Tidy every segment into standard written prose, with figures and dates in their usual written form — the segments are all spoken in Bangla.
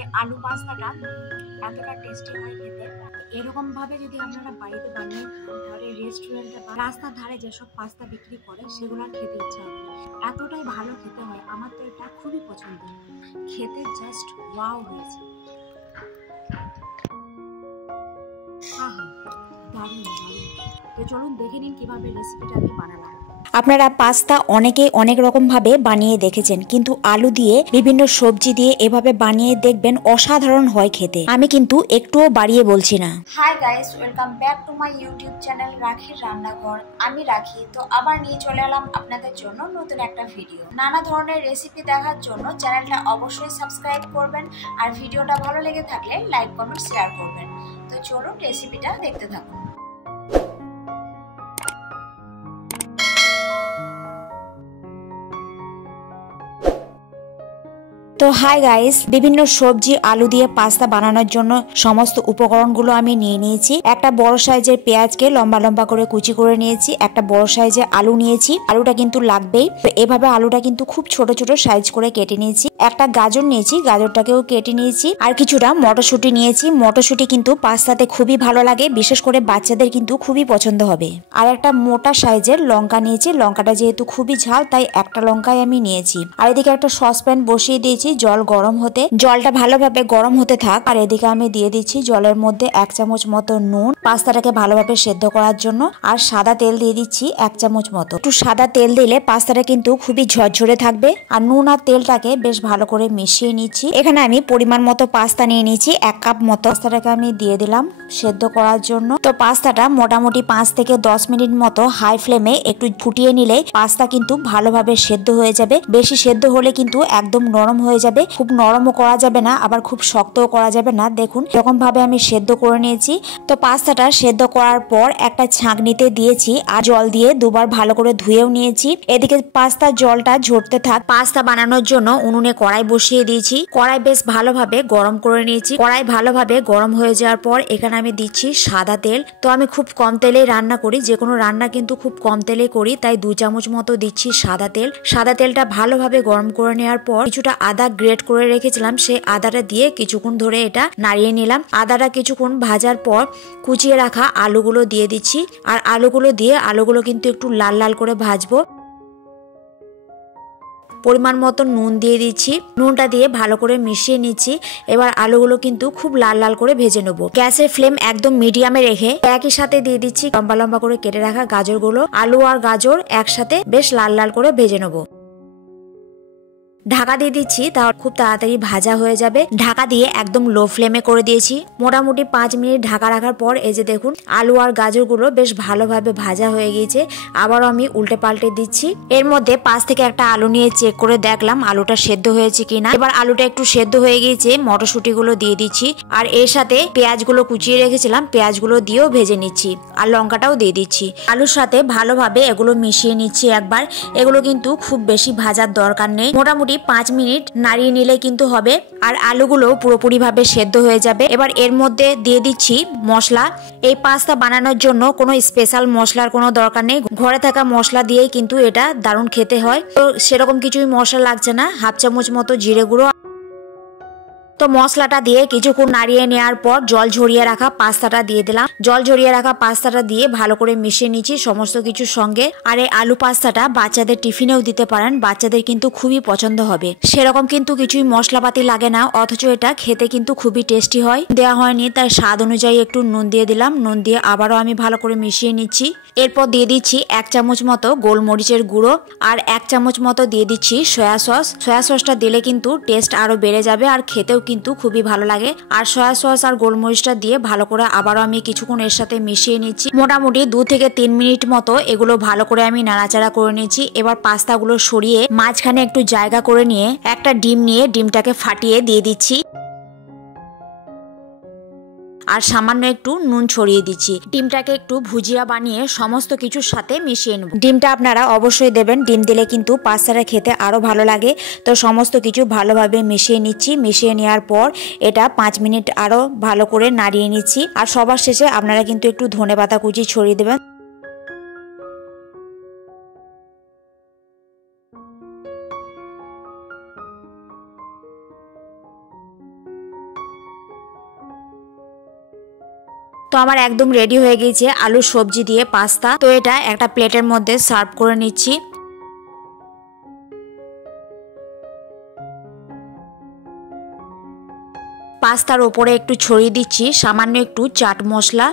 এই আলু পাস্তাটা এতটা টেস্টি হয় খেতে। এরকম ভাবে যদি আপনারা বাড়িতে বানিয়ে খান তাহলে রেস্টুরেন্টে বা রাস্তার ধারে যেসব পাস্তা বিক্রি করে সেগুলো আর খেতে ইচ্ছা হবে। এতটাই ভালো খেতে হয়, আমার তো এটা খুবই পছন্দ, খেতে জাস্ট ওয়াও হয়েছে। আহা, দারুণ দারুণ। তো চলুন দেখে নিন কিভাবে রেসিপিটা আমি বানালাম। আপনারা পাস্তা অনেকেই অনেক রকম ভাবে বানিয়ে দেখেছেন, কিন্তু আলু দিয়ে বিভিন্ন সবজি দিয়ে এভাবে বানিয়ে দেখবেন, অসাধারণ হয় খেতে। আমি কিন্তু একটুও বাড়িয়ে বলছি না। Hi guys, welcome back to my YouTube channel রাখির রান্নাঘর। আমি রাখি, তো আবার নিয়ে চলে এলাম আপনাদের জন্য নতুন একটা ভিডিও। নানা ধরনের রেসিপি দেখার জন্য চ্যানেলটা অবশ্যই সাবস্ক্রাইব করবেন, আর ভিডিওটা ভালো লেগে থাকলে লাইক কমেন্ট শেয়ার করবেন। তো চলুন রেসিপিটা দেখতে থাকুন। তো হাই গাইস, বিভিন্ন সবজি আলু দিয়ে পাস্তা বানানোর জন্য সমস্ত উপকরণগুলো আমি নিয়ে নিয়েছি। একটা বড় সাইজের পেঁয়াজকে লম্বা লম্বা করে কুচি করে নিয়েছি, একটা বড় সাইজের আলু নিয়েছি, আলুটা কিন্তু লাগবেই। তো এভাবে আলুটা কিন্তু খুব ছোট ছোট সাইজ করে কেটে নিয়েছি। একটা গাজর নিয়েছি, গাজরটাকেও কেটে নিয়েছি। আর কিছুটা মটরশুঁটি নিয়েছি, মটরশুঁটি কিন্তু পাস্তাতে খুবই ভালো লাগে, বিশেষ করে বাচ্চাদের কিন্তু খুবই পছন্দ হবে। আর একটা মোটা সাইজের লঙ্কা নিয়েছি, লঙ্কাটা যেহেতু খুবই ঝাল তাই একটা লঙ্কাই আমি নিয়েছি। আর এদিকে একটা সসপ্যান বসিয়ে দিয়েছি জল গরম হতে, জলটা ভালোভাবে গরম হতে থাক। আর এদিকে আমি দিয়ে দিচ্ছি জলের মধ্যে 1 চামচ মতো নুন, পাস্তাটাকে ভালোভাবে সেদ্ধ করার জন্য। আর সাদা তেল দিয়ে দিচ্ছি 1 চামচ মতো। একটু সাদা তেল দিলে পাস্তাটা কিন্তু খুবই ঝরঝরে থাকবে। আর নুন আর তেলটাকে বেশ ভালো করে মিশিয়ে নিচ্ছি। এখানে আমি পরিমাণ মতো পাস্তা নিয়ে নিচ্ছি, 1 কাপ মতো। পাস্তাটাকে আমি দিয়ে দিলাম সেদ্ধ করার জন্য। তো পাস্তাটা মোটামুটি 5 থেকে 10 মিনিট মতো হাই ফ্লেমে একটু ফুটিয়ে নিলে পাস্তা কিন্তু ভালোভাবে সেদ্ধ হয়ে যাবে। বেশি সেদ্ধ হলে কিন্তু একদম নরম হয়ে যাবে, খুব নরমও করা যাবে না, আবার খুব শক্তও করা যাবে না। দেখুন এরকম ভাবে আমি সেদ্ধ করে নিয়েছি। তো পাস্তাটা সেদ্ধ করার পর একটা ছাঁকনিতে দিয়েছি, আর জল দিয়ে দুবার ভালো করে ধুয়েও নিয়েছি। এদিকে পাস্তার জলটা ঝরতে থাক। পাস্তা বানানোর জন্য উনুনে কড়াই বসিয়ে দিয়েছি, কড়াই বেশ ভালোভাবে গরম করে নিয়েছি। কড়াই ভালোভাবে গরম হয়ে যাওয়ার পর এখানে আমি দিচ্ছি সাদা তেল। তো আমি খুব কম তেলেই রান্না করি, যে কোনো রান্না কিন্তু খুব কম তেলে করি, তাই 2 চামচ মতো দিচ্ছি সাদা তেল। সাদা তেলটা ভালোভাবে গরম করে নেওয়ার পর কিছুটা আদা গ্রেট করে রেখেছিলাম, সেই আদাটা দিয়ে কিছুক্ষণ ধরে এটা নাড়িয়ে নিলাম। আদাটা কিছুক্ষণ ভাজার পর কুচিয়ে রাখা আলুগুলো দিয়ে দিচ্ছি। আর আলুগুলো কিন্তু একটু লাল লাল করে ভাজবো। পরিমাণ মতো নুন দিয়ে দিচ্ছি, নুনটা দিয়ে ভালো করে মিশিয়ে নিচ্ছি। এবার আলুগুলো কিন্তু খুব লাল লাল করে ভেজে নেবো। গ্যাসের ফ্লেম একদম মিডিয়ামে রেখে একই সাথে দিয়ে দিচ্ছি লম্বা লম্বা করে কেটে রাখা গাজরগুলো। আলু আর গাজর একসাথে বেশ লাল লাল করে ভেজে নেবো। ঢাকা দিয়ে দিচ্ছি, তাহলে খুব তাড়াতাড়ি ভাজা হয়ে যাবে। ঢাকা দিয়ে একদম লো ফ্লেমে করে দিয়েছি। মোটামুটি 5 মিনিট ঢাকা রাখার পর এই যে দেখুন আলু আর গাজরগুলো বেশ ভালোভাবে ভাজা হয়ে গিয়েছে। আবারও আমি উল্টে পাল্টে দিচ্ছি। এর মধ্যে 5 থেকে একটা আলু নিয়ে চেক করে দেখলাম আলুটা সেদ্ধ হয়েছে কিনা। এবার আলুটা একটু সেদ্ধ হয়ে গিয়েছে, মটরশুঁটিগুলো দিয়ে দিচ্ছি। আর এর সাথে পেঁয়াজগুলো কুচিয়ে রেখেছিলাম, পেঁয়াজগুলো দিয়েও ভেজে নিচ্ছি। আর লঙ্কাটাও দিয়ে দিচ্ছি। আলুর সাথে ভালোভাবে এগুলো মিশিয়ে নিচ্ছি একবার। এগুলো কিন্তু খুব বেশি ভাজার দরকার নেই, মোটামুটি 5 মিনিট নাড়িয়ে নিলে কিন্তু হবে। আর আলুগুলো পুরোপুরি ভাবে সেদ্ধ হয়ে যাবে। এবার এর মধ্যে দিয়ে দিচ্ছি মশলা। এই পাস্তা বানানোর জন্য কোনো স্পেশাল মশলার কোনো দরকার নেই, ঘরে থাকা মশলা দিয়েই কিন্তু এটা দারুণ খেতে হয়। তো সেরকম কিছুই মশলা লাগছে না, 1/2 চামচ মতো জিরে গুঁড়ো। তো মশলাটা দিয়ে কিছুক্ষণ নাড়িয়ে নেওয়ার পর জল ঝরিয়ে রাখা পাস্তাটা দিয়ে দিলাম। জল ঝরিয়ে রাখা পাস্তাটা দিয়ে ভালো করে মিশিয়ে নিচ্ছি সমস্ত কিছুর সঙ্গে। আর এই আলু পাস্তাটা বাচ্চাদের টিফিনেও দিতে পারেন, বাচ্চাদের কিন্তু খুবই পছন্দ হবে। সেরকম কিন্তু কিছুই মশলাপাতি লাগে না, অথচ এটা খেতে কিন্তু খুবই টেস্টি হয়। দেওয়া হয়নি তাই স্বাদ অনুযায়ী একটু নুন দিয়ে দিলাম। নুন দিয়ে আবারও আমি ভালো করে মিশিয়ে নিচ্ছি। এরপর দিয়ে দিচ্ছি 1 চামচ মতো গোলমরিচের গুঁড়ো, আর 1 চামচ মতো দিয়ে দিচ্ছি সয়া সস। সয়া সসটা দিলে কিন্তু টেস্ট আরো বেড়ে যাবে, আর খেতেও কিন্তু খুবই ভালো লাগে। আর সয়া সস আর গোলমরিচটা দিয়ে ভালো করে আবারও আমি কিছুক্ষণ এর সাথে মিশিয়ে নিচ্ছি। মোটামুটি 2 থেকে 3 মিনিট মতো এগুলো ভালো করে আমি নাড়াচাড়া করে নিচ্ছি। এবার পাস্তাগুলো সরিয়ে মাঝখানে একটু জায়গা করে নিয়ে একটা ডিম নিয়ে ডিমটাকে ফাটিয়ে দিয়ে দিচ্ছি। আর সামান্য একটু নুন ছড়িয়ে দিচ্ছি। ডিমটাকে একটু ভুজিয়া বানিয়ে সমস্ত কিছুর সাথে মিশিয়ে নেব। ডিমটা আপনারা অবশ্যই দেবেন, ডিম দিলে কিন্তু পাস্তাটা খেতে আরো ভালো লাগে। তো সমস্ত কিছু ভালোভাবে মিশিয়ে নিচ্ছি। মিশিয়ে নেওয়ার পর এটা 5 মিনিট আরো ভালো করে নাড়িয়ে নিচ্ছি। আর সবার শেষে আপনারা কিন্তু একটু ধনেপাতা কুচি ছড়িয়ে দেবেন। তো আমার একদম রেডি হয়ে গিয়েছে আলুর সবজি দিয়ে পাস্তা। তো এটা একটা প্লেটের মধ্যে সার্ভ করে নিচ্ছি। পাস্তার ওপরে একটু ছড়িয়ে দিচ্ছি সামান্য একটু চাট মশলা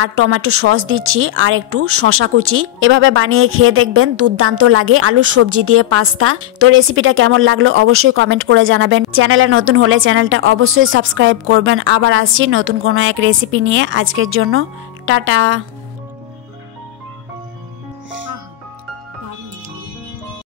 আর টমেটো সস দিচ্ছি আর একটু শসা কুচি। এভাবে বানিয়ে খেয়ে দেখবেন, দুর্দান্ত লাগে আলুর সবজি দিয়ে পাস্তা। তো রেসিপিটা কেমন লাগলো অবশ্যই কমেন্ট করে জানাবেন। চ্যানেলে নতুন হলে চ্যানেলটা অবশ্যই সাবস্ক্রাইব করবেন। আবার আসছি নতুন কোনো এক রেসিপি নিয়ে। আজকের জন্য টাটা।